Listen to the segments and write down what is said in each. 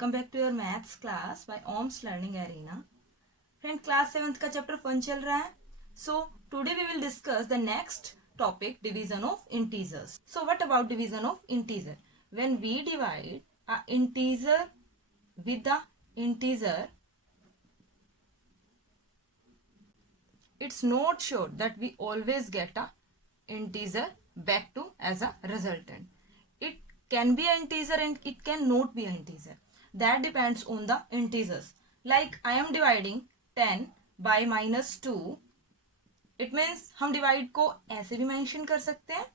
Welcome back to your maths class by Oms learning arena. Friend, class 7th का chapter fun चल रहा है। So today we will discuss the next topic, division of integers. So what about division of integer? When we divide a integer with the integer, it's not sure that we always get a integer back to as a resultant. It can be an integer and it can not be an integer. That depends on the integers. Like I am dividing 10 by -2. It means हम divide को ऐसे भी mention कर सकते हैं.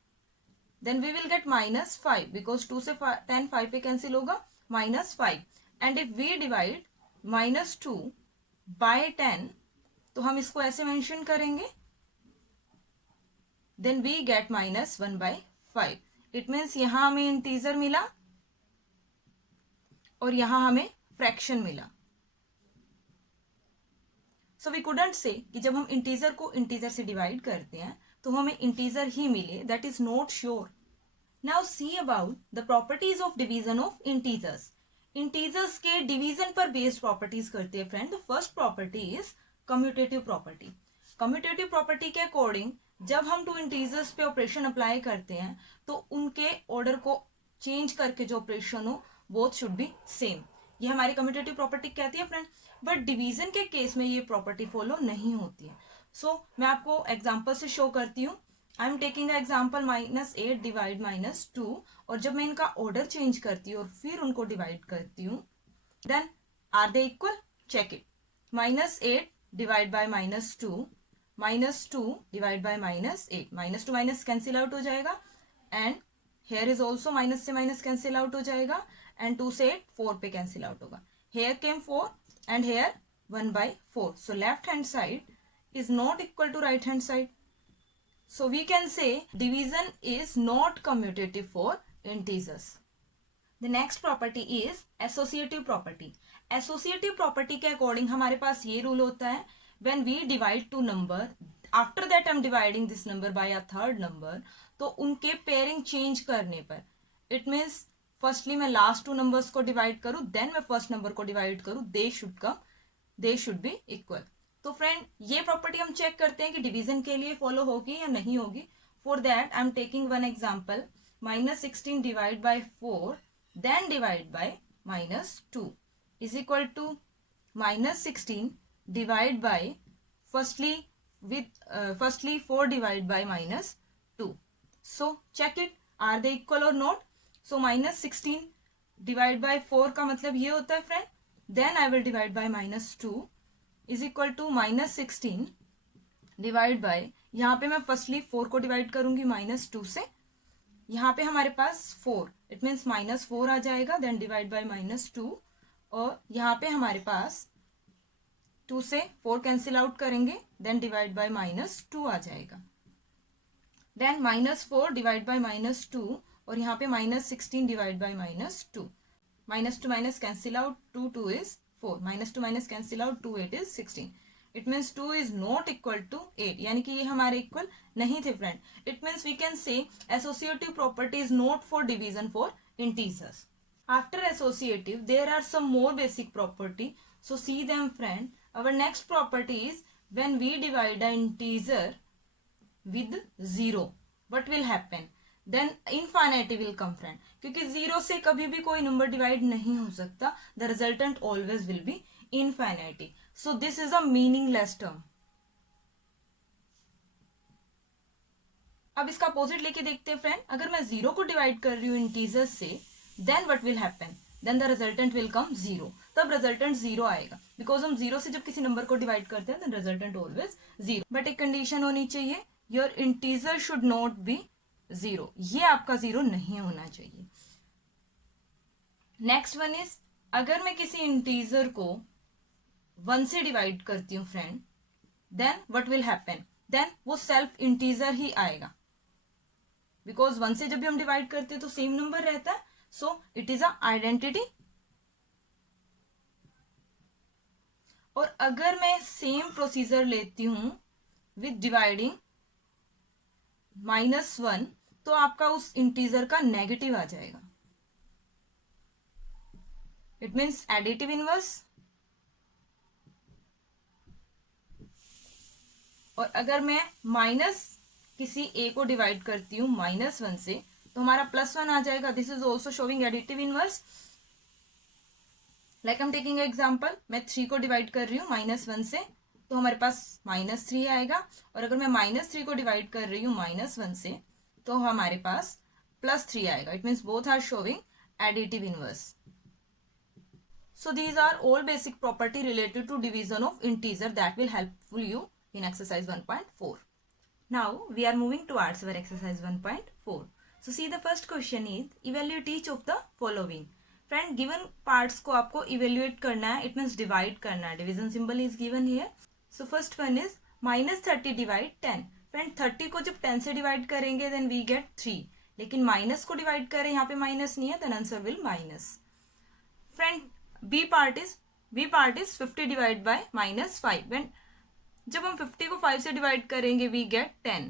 Then we will get -5 because 2 से 10 5 पे cancel होगा, -5. And if we divide -2 by 10, तो हम इसको ऐसे मेंशन करेंगे, then we get -1/5. It means यहां हमें इंटीजर मिला और यहां हमें फ्रैक्शन मिला. सो वी कुडंट से कि जब हम इंटीजर को इंटीजर से डिवाइड करते हैं तो हमें इंटीजर ही मिले. That is not sure. Now see about the properties of division of integers. Integers के डिवीजन पर बेस्ड प्रॉपर्टीज करते हैं friend. The first property is commutative property. Commutative property के अकॉर्डिंग जब हम टू इंटीजर्स पे ऑपरेशन अप्लाई करते हैं तो उनके ऑर्डर को चेंज करके जो ऑपरेशन हो बोथ शुड बी सेम. ये हमारी कम्यूटेटिव प्रॉपर्टी कहती है फ्रेंड. बट डिवीजन के केस में ये प्रॉपर्टी फॉलो नहीं होती है. सो मैं आपको एग्जाम्पल से शो करती हूँ. आई एम टेकिंग एग्जाम्पल -8 डिवाइड -2. और जब मैं इनका ऑर्डर चेंज करती हूँ और फिर उनको डिवाइड करती हूँ, then are they equal? Check it. -8 divide by -2, -2 divide by -8. -2 minus cancel out हो जाएगा and here is also minus से माइनस कैंसिल आउट हो जाएगा एंड 2 से 8 4 पे कैंसिल आउट होगा. Here came 4 and here 1/4. So left hand side is not equal to right hand side. So we can say division is not commutative for integers. The next property is associative property. Associative property के according हमारे पास ये rule होता है, when we divide two number, after that I'm dividing this number by a third number, तो उनके pairing change करने पर, it means firstly मैं last two numbers को divide करूँ, then मैं first number को divide करूँ, they should be equal. तो फ्रेंड ये प्रॉपर्टी हम चेक करते हैं कि डिवीजन के लिए फॉलो होगी या नहीं होगी. For that I am taking one example. -16 divide by 4 then divide by -2 is equal to -16 divide by firstly 4 divide by -2. So check it, are they equal और नॉट? सो -16 डिवाइड बाय 4 का मतलब ये होता है friend, then I will divide by -2 is equal to -16 divide by, यहाँ पे मैं firstly 4 को डिवाइड करूंगी -2 से. यहाँ पे हमारे पास 4, इट मीन्स -4 आ जाएगा, देन डिवाइड बाय -2. और यहाँ पे हमारे पास 2 से 4 कैंसिल आउट करेंगे, देन डिवाइड बाय -2 आ जाएगा. देन -4 डिवाइड बाय -2 और यहाँ पे -16 divide by -2. -2 cancel out, 2 is 4. -2 cancel out, 2 8 is 16. It means 2 is not equal to 8. यानी कि ये हमारे इक्वल नहीं थे friend. It means we can say associative property is not for division for integers. After associative, there are some more basic property. So see them friend. Our next property is when we divide an integer with 0, what will happen? Then infinity will come friend. क्योंकि 0 से कभी भी कोई number divide नहीं हो सकता. The resultant always will be infinity. So this is a meaningless term. अब इसका अपोजिट लेके देखते हैं फ्रेंड. अगर मैं 0 को डिवाइड कर रही हूँ इंटीजर से, then what will happen? Then the resultant will come 0. तब रिजल्टेंट 0 आएगा, बिकॉज हम 0 से जब किसी नंबर को डिवाइड करते हैं देन रिजल्टेंट ऑलवेज 0. बट एक कंडीशन होनी चाहिए, your integer should not be 0. ये आपका 0 नहीं होना चाहिए. नेक्स्ट वन इज, अगर मैं किसी इंटीजर को 1 से डिवाइड करती हूँ friend, then what will happen? Then वो सेल्फ इंटीजर ही आएगा, बिकॉज 1 से जब भी हम डिवाइड करते हैं तो सेम नंबर रहता है. So it is a identity. और अगर मैं सेम प्रोसीजर लेती हूं विद डिवाइडिंग -1, तो आपका उस इंटीजर का नेगेटिव आ जाएगा. It means additive inverse. और अगर मैं माइनस किसी ए को डिवाइड करती हूँ -1 से, तो हमारा +1 आ जाएगा। This is also showing additive inverse. Like I am taking example, मैं 3 को डिवाइड कर रही हूँ -1 से, तो हमारे पास -3 आएगा। और अगर मैं -3 को डिवाइड कर रही हूँ -1 से, तो हमारे पास +3 आएगा। It means both are showing additive inverse. So these are all basic property related to division of integer that will helpful you in exercise 1.4. Now we are moving towards our exercise 1.4. So see the first question is evaluate each of the following. Friend, given parts को आपको evaluate करना है, it means divide करना है. Division symbol is given here. So first one is -30 divide 10. Friend, 30 को जब 10 से divide करेंगे then we get 3. लेकिन माइनस को divide करें, यहाँ पे माइनस नहीं है, then answer will minus. Friend, B part is 50 divided by -5. When जब हम 50 को 5 से डिवाइड करेंगे we get 10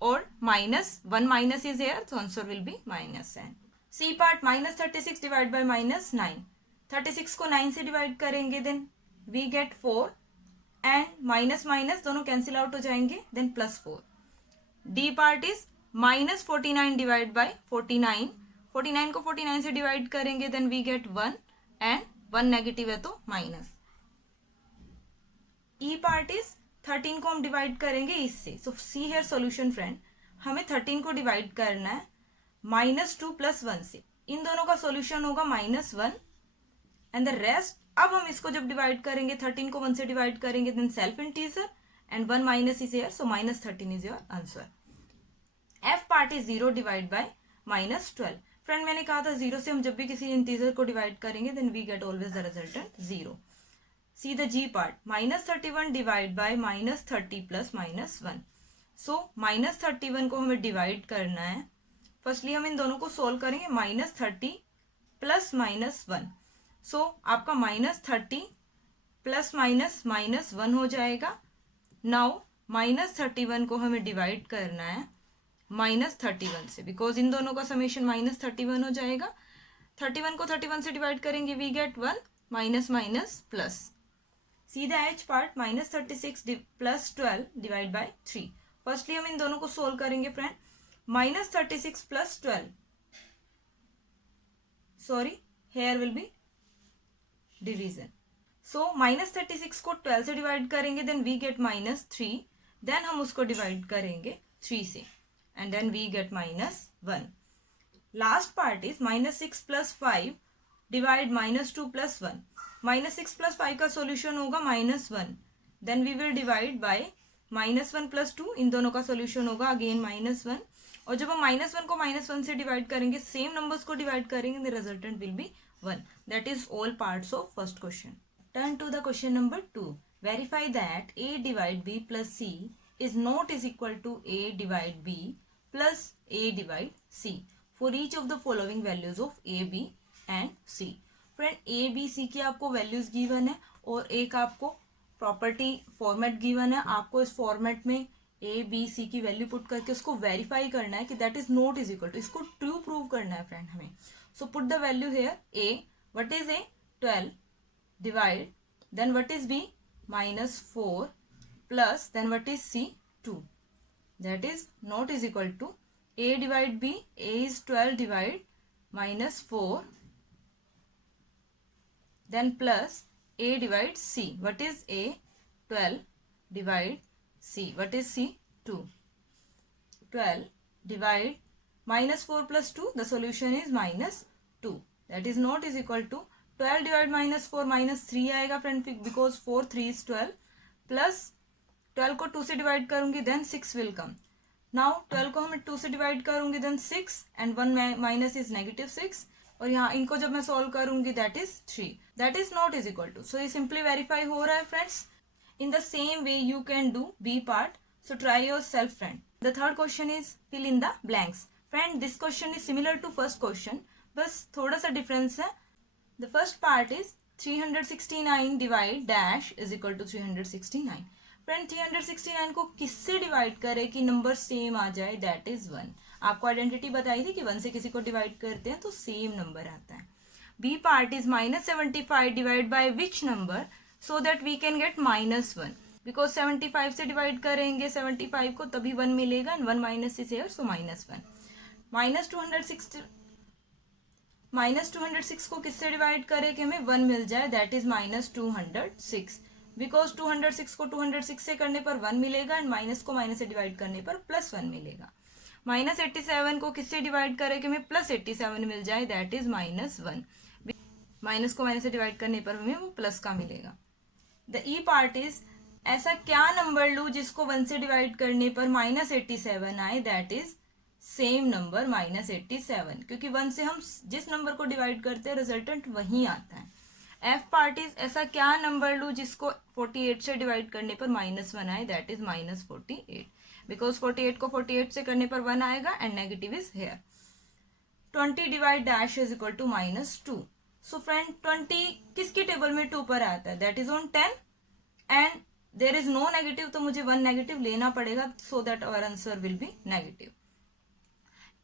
और -1 minus is here, so answer will be -10. C part -36 divided by -9. 36 को 9 से डिवाइड करेंगे then we get 4 and minus minus दोनों कैंसिल आउट हो जाएंगे then +4. D part is -49 divided by 49. 49 को 49 से डिवाइड करेंगे then we get 1 and 1 negative है तो माइनस. E पार्ट इज 13 को हम डिवाइड करेंगे इससे. सो सी हेयर सॉल्यूशन फ्रेंड, हमें 13 को डिवाइड करना है -2 + 1 से. इन दोनों का सॉल्यूशन होगा -1 एंड द रेस्ट. अब हम इसको जब डिवाइड करेंगे 13 को 1 से डिवाइड करेंगे then self integer and 1 minus is here, so -13 इज your answer. F part is 0 divide by -12. Friend मैंने कहा था 0 से हम जब भी किसी इंटीजर को डिवाइड करेंगे then we get always the resultant 0. See the G part -31 divide by -30 plus -1. So -31 को हमें डिवाइड करना है. फर्स्टली हम इन दोनों को सोल्व करेंगे. -30 प्लस -1. सो आपका -30 प्लस -1 हो जाएगा. नाउ -31 को हमें डिवाइड करना है -31 से, बिकॉज इन दोनों का समेशन -31 हो जाएगा. 31 को 31 से डिवाइड करेंगे we get 1 minus minus plus. See the H part -36 plus 12 divide by 3. Firstly हम इन दोनों को सोल्व करेंगे friend. -36 plus 12, sorry here will be division. So -36 को 12 से डिवाइड करेंगे देन वी गेट -3. देन हम उसको डिवाइड करेंगे 3 से and then we get -1. Last part is -6 plus 5 divide -2 plus 1. -6 plus 5 का solution होगा -1. Then we will divide by -1 plus 2. इन दोनों का solution होगा again -1. और जब हम -1 को -1 से divide करेंगे, same numbers को divide करेंगे, the resultant will be 1. That is all parts of first question. Turn to the question number 2. Verify that A divide B plus C is not is equal to A divide B plus A divide C for each of the following values of A, B and C. Friend A, B, C की आपको values given है और एक आपको property format given है. आपको इस format में A, B, C की वैल्यू पुट करके उसको वेरीफाई करना है कि that is not is equal to, इसको ट्रू प्रूव करना है फ्रेंड हमें. So put the value here. A, what is A? 12 divide then what is B? -4 plus then what is C? 2. That is not is equal to A divide B. A is 12 divide -4 then plus A divide C. What is A? 12 divide C. What is C? 2. 12 divide -4 plus 2. The solution is -2. That is not is equal to 12 divide -4 -3 आएगा friend, because 4 3 is 12 plus 12 को 2 से divide करूंगी then 6 will come. Now 12 को हमें 2 से divide करूंगी then 6 and 1 minus is -6. और यहाँ इनको जब मैं सॉल्व करूंगी that is 3. That is not is equal to. So ये सिंपली वेरीफाई हो रहा है friends. In the same way you can do B part. So try your self friend. The third question is fill in the blanks. Friend this question is similar to first question, बस थोड़ा सा difference है. The first part is 369 divide dash is equal to 369. Friend 369 को किससे divide करें कि number same आ जाए, that is 1. आपको आइडेंटिटी बताई थी कि 1 से किसी को डिवाइड करते हैं तो सेम नंबर आता है. B part is -75 divided by which number so that we can get -1. Because 75 से डिवाइड करेंगे 75 को तभी 1 मिलेगा and 1 minus is here so -1. -206 को किससे डिवाइड करें कि हमें 1 मिल जाए, दैट इज -206. बिकॉज 206 को 206 से करने पर 1 मिलेगा एंड माइनस को माइनस से डिवाइड करने पर +1 मिलेगा. -87 को किससे डिवाइड करें कि हमें +87 मिल जाए, दैट इज -1. माइनस को माइनस से डिवाइड करने पर हमें वो प्लस का मिलेगा. द ई पार्ट इज ऐसा क्या नंबर लूँ जिसको 1 से डिवाइड करने पर -87 आए, दैट इज सेम नंबर -87. क्योंकि 1 से हम जिस नंबर को डिवाइड करते हैं रिजल्टेंट वही आता है. एफ पार्ट इज ऐसा क्या नंबर लूँ जिसको 48 से डिवाइड करने पर -1 आए, दैट इज -48. बिकॉज 48 को 48 से करने पर 1 आएगा and negative is here. 20 divide dash is equal to -2. So friend 20 किसकी टेबल में 2 पर आता है, that is on 10 and there is no negative, तो मुझे 1 नेगेटिव लेना पड़ेगा so that our answer will be negative.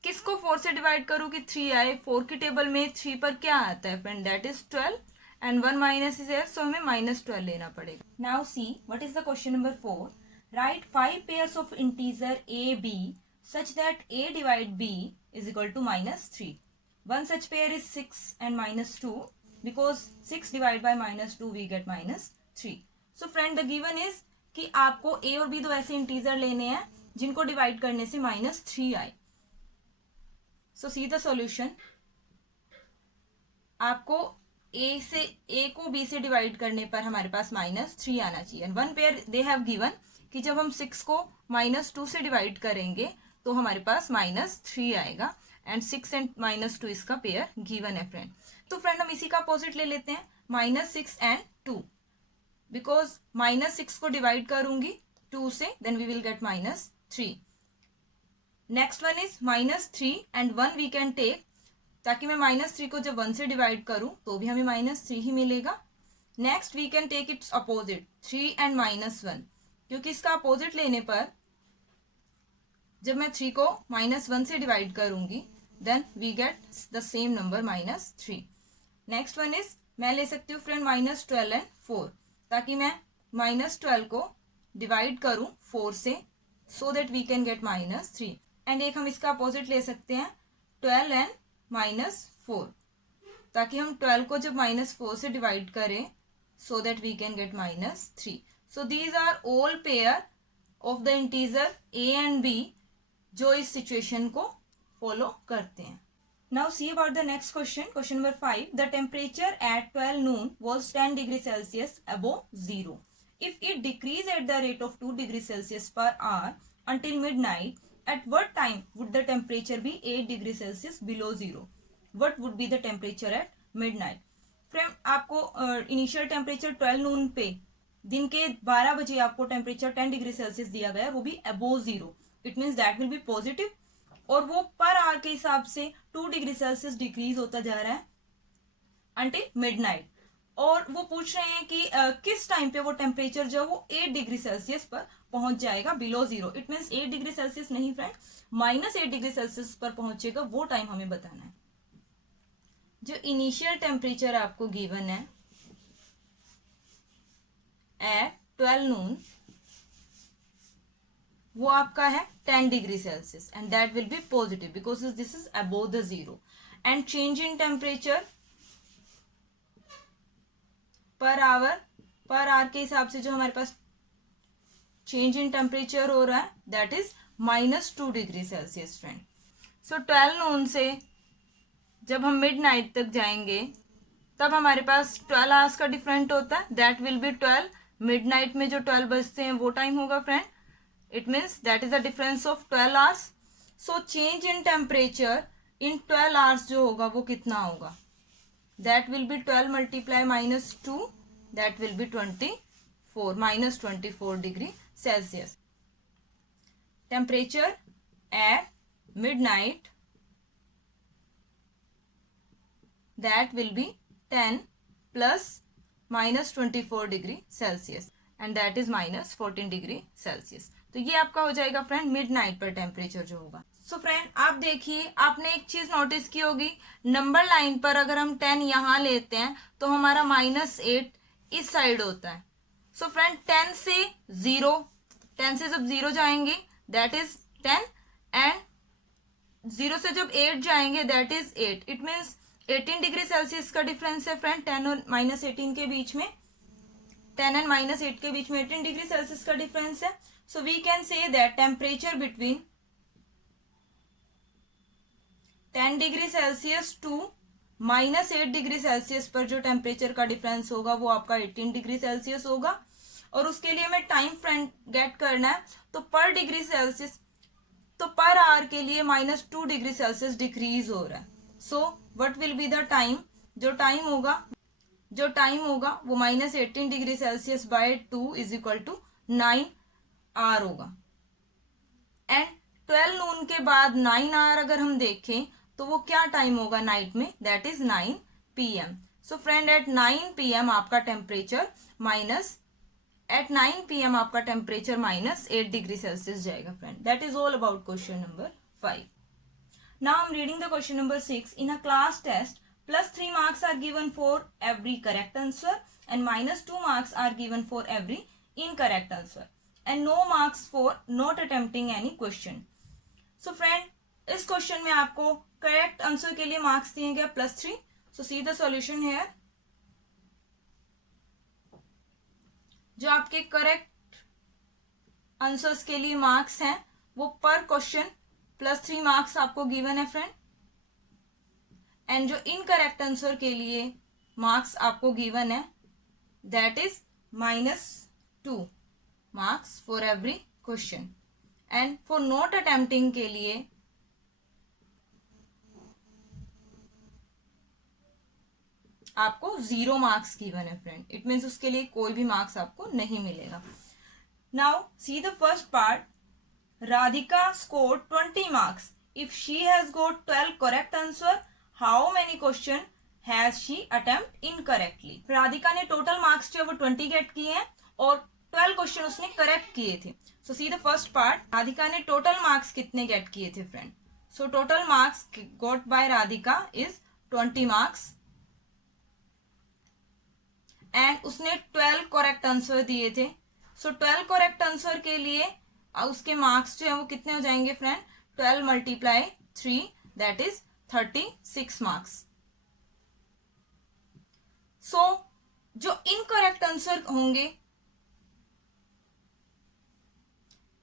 किसको 4 से डिवाइड करूं कि 3 आए, 4 की टेबल में 3 पर क्या आता है friend, that is 12 and 1 minus is here so हमें -12 लेना पड़ेगा. Now see what is the question number 4. Right 5 pairs of integer a b such that a divide b is equal to -3. One such pair is 6 and -2 because 6 divided by -2 we get -3. So friend the given is कि आपको a और b दो ऐसे integer लेने हैं जिनको divide करने से -3 आए. So see the solution. आपको a को b से डिवाइड करने पर हमारे पास -3 आना चाहिए. And one pair they have given कि जब हम 6 को -2 से डिवाइड करेंगे तो हमारे पास -3 आएगा एंड 6 एंड -2 इसका पेयर गिवन है फ्रेंड. तो फ्रेंड हम इसी का अपोजिट ले लेते हैं -6 एंड 2. बिकॉज -6 को डिवाइड करूंगी 2 से then we will get -3. Next one is -3 and 1 we can take, ताकि मैं -3 को जब 1 से डिवाइड करूं तो भी हमें -3 ही मिलेगा. Next we can take its opposite 3 and -1, क्योंकि इसका अपोजिट लेने पर जब मैं 3 को -1 से डिवाइड करूंगी then we get the same number -3. Next one is मैं ले सकती हूँ फ्रेंड -12 एंड 4, ताकि मैं -12 को डिवाइड करूं 4 से so that we can get -3. And एक हम इसका अपोजिट ले सकते हैं 12 एंड -4, ताकि हम 12 को जब -4 से डिवाइड करें so that we can get -3. So these are all pair of the integer a and b जो इस सिचुएशन को फॉलो करते हैं. Now see about the next question. Question number 5. The temperature at 12 noon was 10 degrees Celsius above 0. If it decrease at the rate of 2 degrees Celsius per hour until midnight, at what time would the temperature be 8 degrees Celsius below 0? What would be the temperature at midnight? Friend आपको initial temperature 12 नून पे दिन के 12 बजे आपको temperature 10 degree Celsius दिया गया है, वो भी above 0. It means that will be positive और वो पर आवर के हिसाब से 2 डिग्री सेल्सियस डिक्रीज होता जा रहा है अंटिल मिडनाइट. और वो पूछ रहे हैं कि किस टाइम पे वो टेम्परेचर जो है वो 8 डिग्री सेल्सियस पर पहुंच जाएगा below 0. It means 8 degree Celsius नहीं फ्रेंड, -8 डिग्री सेल्सियस पर पहुंचेगा, वो टाइम हमें बताना है. जो इनिशियल टेम्परेचर आपको गिवन है एट 12 noon वो आपका है 10 degree Celsius and that will be positive because this is above the 0. And change in temperature per hour के हिसाब से जो हमारे पास चेंज इन टेम्परेचर हो रहा है that is -2 degree Celsius friend. So 12 noon से जब हम मिडनाइट तक जाएंगे तब हमारे पास 12 आवर्स का डिफरेंट होता है, दैट विल बी 12. मिडनाइट में जो 12 बजते हैं वो टाइम होगा friend. It means that is the difference of 12 hours. So change in temperature in 12 hours जो होगा वो कितना होगा, that will be 12 multiply -2 that will be 24 -24 degree Celsius. Temperature at midnight that will be 10 plus -24 degree Celsius and that is -14 degree Celsius. तो ये आपका हो जाएगा फ्रेंड मिडनाइट पर टेम्परेचर जो होगा. सो फ्रेंड आप आप देखिए, आपने एक चीज नोटिस की होगी, नंबर लाइन पर अगर हम 10 यहां लेते हैं तो हमारा -8 इस साइड होता है. सो फ्रेंड 10 से 0 जाएंगे दैट इज 10, एंड 0 से जब 8 जाएंगे that is 8. It means 18 degree Celsius का डिफरेंस है फ्रेंड 10 और -18 के बीच में. 10 एंड -8 के बीच में 18 डिग्री सेल्सियस का डिफरेंस है. So we can say that temperature between 10 degree Celsius to -8 degree Celsius पर जो टेम्परेचर का डिफरेंस होगा वो आपका 18 डिग्री सेल्सियस होगा. और उसके लिए हमें टाइम फ्रेंड गेट करना है, तो पर डिग्री सेल्सियस, तो पर आवर के लिए -2 डिग्री सेल्सियस डिक्रीज हो रहा है. So what will be the time, जो टाइम होगा वो -18 degree Celsius by 2 is equal to 9 hour होगा. एंड 12 नून के बाद 9 आवर अगर हम देखें तो वो क्या टाइम होगा नाइट में, that is 9 PM. So friend at 9 PM आपका टेम्परेचर -8 डिग्री सेल्सियस जाएगा friend. That is all about question number 5. Now I am reading the question number 6. In a class test +3 marks are given for every correct answer and -2 marks are given for every incorrect answer and no marks for not attempting any question. So friend, इस question में आपको correct answer के लिए marks दिए गए +3. सो see the solution here. जो आपके correct answers के लिए मार्क्स हैं वो पर क्वेश्चन +3 मार्क्स आपको गिवन है फ्रेंड. एंड जो इनकरेक्ट आंसर के लिए मार्क्स आपको गिवन है that is -2 marks for every question. And for not attempting के लिए आपको 0 मार्क्स गिवन है फ्रेंड. इट मीन्स उसके लिए कोई भी मार्क्स आपको नहीं मिलेगा. Now see the first part. Radhika score 20 marks if she has got 12 correct answer. How many question has she attempt incorrectly. Radhika ने टोटल मार्क्स जो वो 20 गेट किए हैं और 12 क्वेश्चन उसने करेक्ट किए थे. So see the first part. Radhika ने टोटल मार्क्स कितने गेट किए थे friend. So total marks got by Radhika is 20 marks and उसने 12 करेक्ट आंसर दिए थे. सो 12 करेक्ट आंसर के लिए उसके मार्क्स जो है वो कितने हो जाएंगे friend. 12 × 3 that is 36 marks. So जो इनकरेक्ट आंसर होंगे,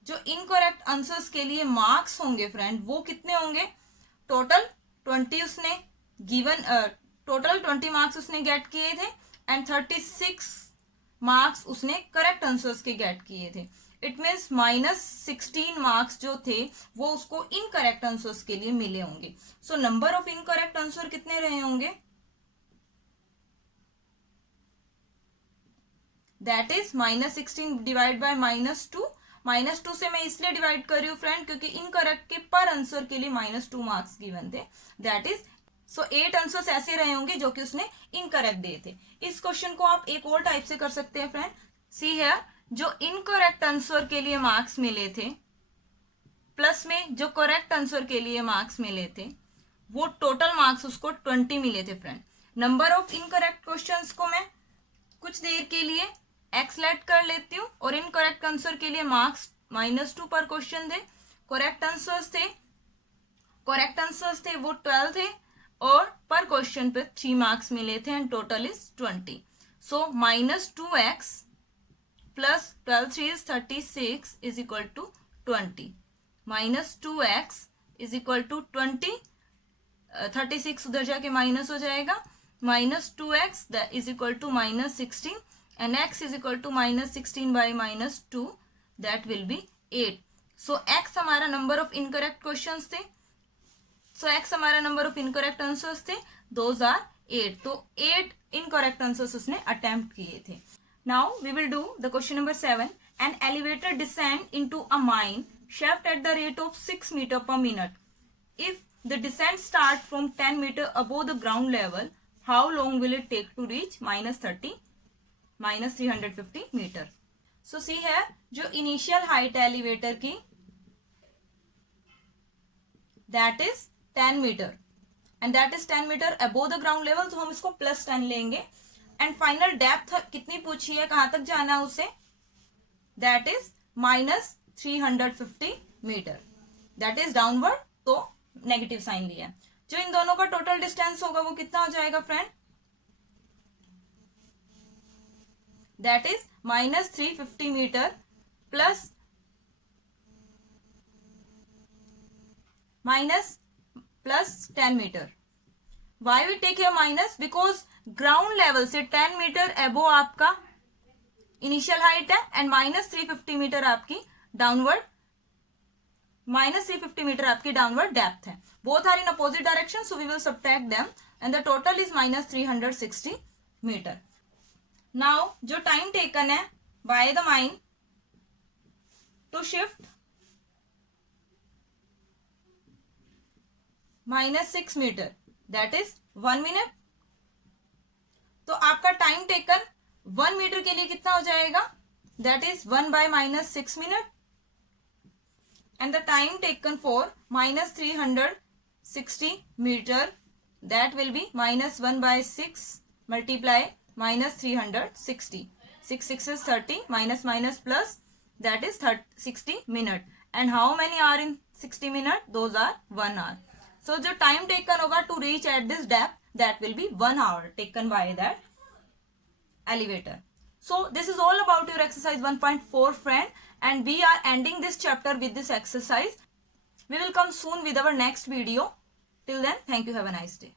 जो इनकरेक्ट आंसर्स के लिए मार्क्स होंगे फ्रेंड वो कितने होंगे. टोटल 20 उसने गिवन, टोटल 20 मार्क्स उसने गेट किए थे एंड 36 मार्क्स उसने करेक्ट आंसर्स के गेट किए थे. इट मीन्स -16 मार्क्स जो थे वो उसको इनकरेक्ट आंसर्स के लिए मिले होंगे. So number of incorrect answer कितने रहे होंगे, दैट इज -16 डिवाइड बाय -2. -2 से मैं इसलिए डिवाइड कर रही हूँ फ्रेंड क्योंकि इनकरेक्ट के पर आंसर के लिए -2 मार्क्स गिवन थे. दैट इज सो 8 आंसर्स ऐसे रहे होंगे जो कि उसने इनकरेक्ट दिए थे. इस क्वेश्चन को आप एक और टाइप से कर सकते हैं फ्रेंड. सी हियर, जो इनकरेक्ट आंसर के लिए मार्क्स मिले थे प्लस में जो करेक्ट आंसर के लिए मार्क्स मिले थे वो टोटल मार्क्स उसको 20 मिले थे friend. Number of incorrect questions को मैं कुछ देर के लिए एक्स लेट कर लेती हूँ और इनकरेक्ट आंसर के लिए मार्क्स -2 पर क्वेश्चन थे. करेक्ट आंसर्स थे वो 12 थे और पर क्वेश्चन पे 3 मार्क्स मिले थे and total is 20. So -2x plus 12 3 is 36 is equal to 20. -2x is equal to 20. 36 उधर जाके माइनस हो जाएगा. -2x that is equal to -16 and x is equal to -16 by -2 that will be 8. So x हमारा number of incorrect questions थे. So x हमारा number of incorrect answers थे. Those are 8. तो 8 incorrect answers उसने attempt किए थे. Now we will do the question number 7. An elevator descend into a mine shaft at the rate of 6 meters per minute. If the descent start from 10 meters above the ground level, how long will it take to reach -350 meter? So see here, जो initial height है elevator की that is 10 metre and that is 10 metre above the ground level, तो हम इसको +10 लेंगे. And final depth कितनी पूछी है, कहां तक जाना है उसे, that is -350 metre, that is downward, तो नेगेटिव साइन लिया. जो इन दोनों का टोटल डिस्टेंस होगा वो कितना हो जाएगा friend, that is -350 metre plus +10 metre. Why we take here minus, because ground level से 10 मीटर एबो आपका इनिशियल हाइट है एंड -350 मीटर आपकी डाउनवर्ड, -350 मीटर आपकी डाउनवर्ड डेप्थ है. Both are in opposite direction, so we will subtract them and the total is -360 metre. Now जो time taken है by the mine to shift -6 metre, that is 1 minute. तो आपका time taken 1 metre के लिए कितना हो जाएगा, that is 1/-6 minute. And the time taken for -360 meter, that will be -1/6 multiply -360. 6 6 is 30, minus plus, that is 60 minute. And how many are in 60 minute? Those are 1 hour. So जो time taken होगा to reach at this depth, that will be 1 hour taken by that elevator. So this is all about your exercise 1.4 friend, and we are ending this chapter with this exercise. We will come soon with our next video. Till then, thank you. Have a nice day.